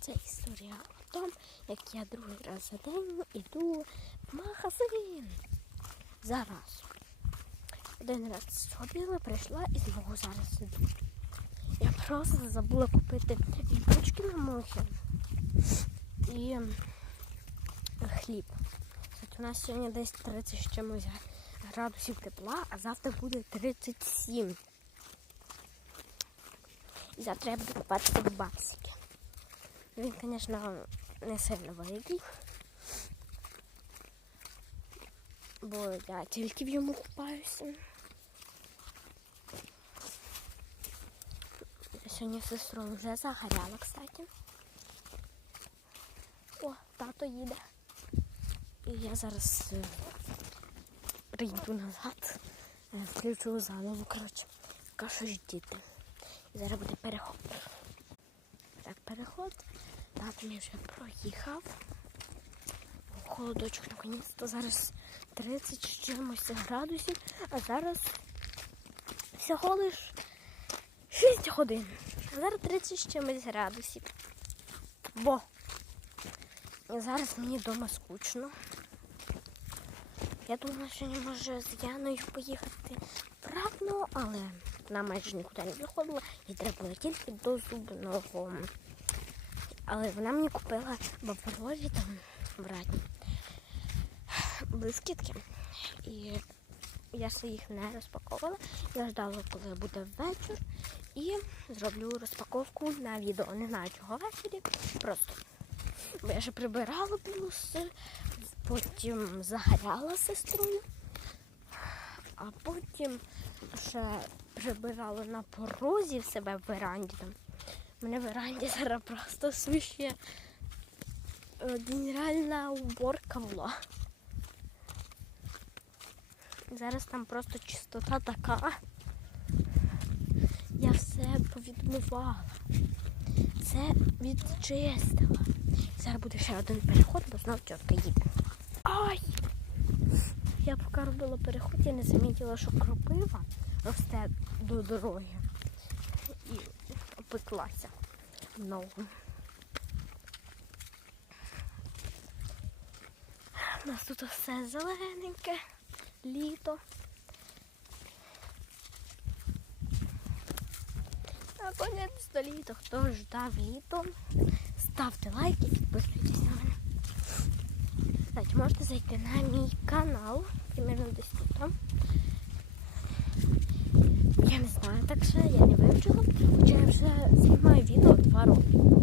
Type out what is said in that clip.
Це історія о тому, як я другий раз за день іду в магазин. Зараз. Один раз сходила, прийшла і знову зараз іду. Я просто забула купити ліпочки на мухи і ем, хліб. От у нас сьогодні десь 30 з чимось градусів тепла, а завтра буде 37. І завтра я буду купатися в баксики. Він, звісно, не сильно великий. Бо я тільки в йому купаюся. Сьогодні з сестрою вже загоряла, кстати. О, тато їде. І я зараз е, прийду назад, е, включу заново, коротше, кажу ж діти. І зараз буде Так, переход. Тато мій вже проїхав. Холодочок наконець-то зараз 30 з чимось градусів, а зараз всього лиш 6 годин. А зараз 30 з чимось градусів. Бо зараз мені вдома скучно. Я думала, що не може з Яною поїхати правильно, але вона майже нікуди не виходила, і треба було тільки до зубного. Але вона мені купила баблові там братні блискітки. І я своїх не розпаковувала. Я ждала, коли буде вечір. І зроблю розпаковку на відео. Не знаю, чого ввечері. Просто. Бо я ще прибирала плюс, потім загоряла сестрою, а потім ще прибирала на порозі в себе в веранді. У мене в веранді зараз просто суші генеральна уборка була. Зараз там просто чистота така. Я все повідмивала. Це відчистила. Зараз буде ще один переход, бо знов тітка їде. Ай! Я поки робила переход, я не замітила, що кропива росте до дороги і опеклася ногу. У нас тут все зелененьке, літо. Наконець до літа. Хто ждав літо, ставте лайки, підписуйтесь на мене. Кстати, можете зайти на мій канал, примерно десь тут. Так я не вивчила, хоча я вже знімаю відео два роки.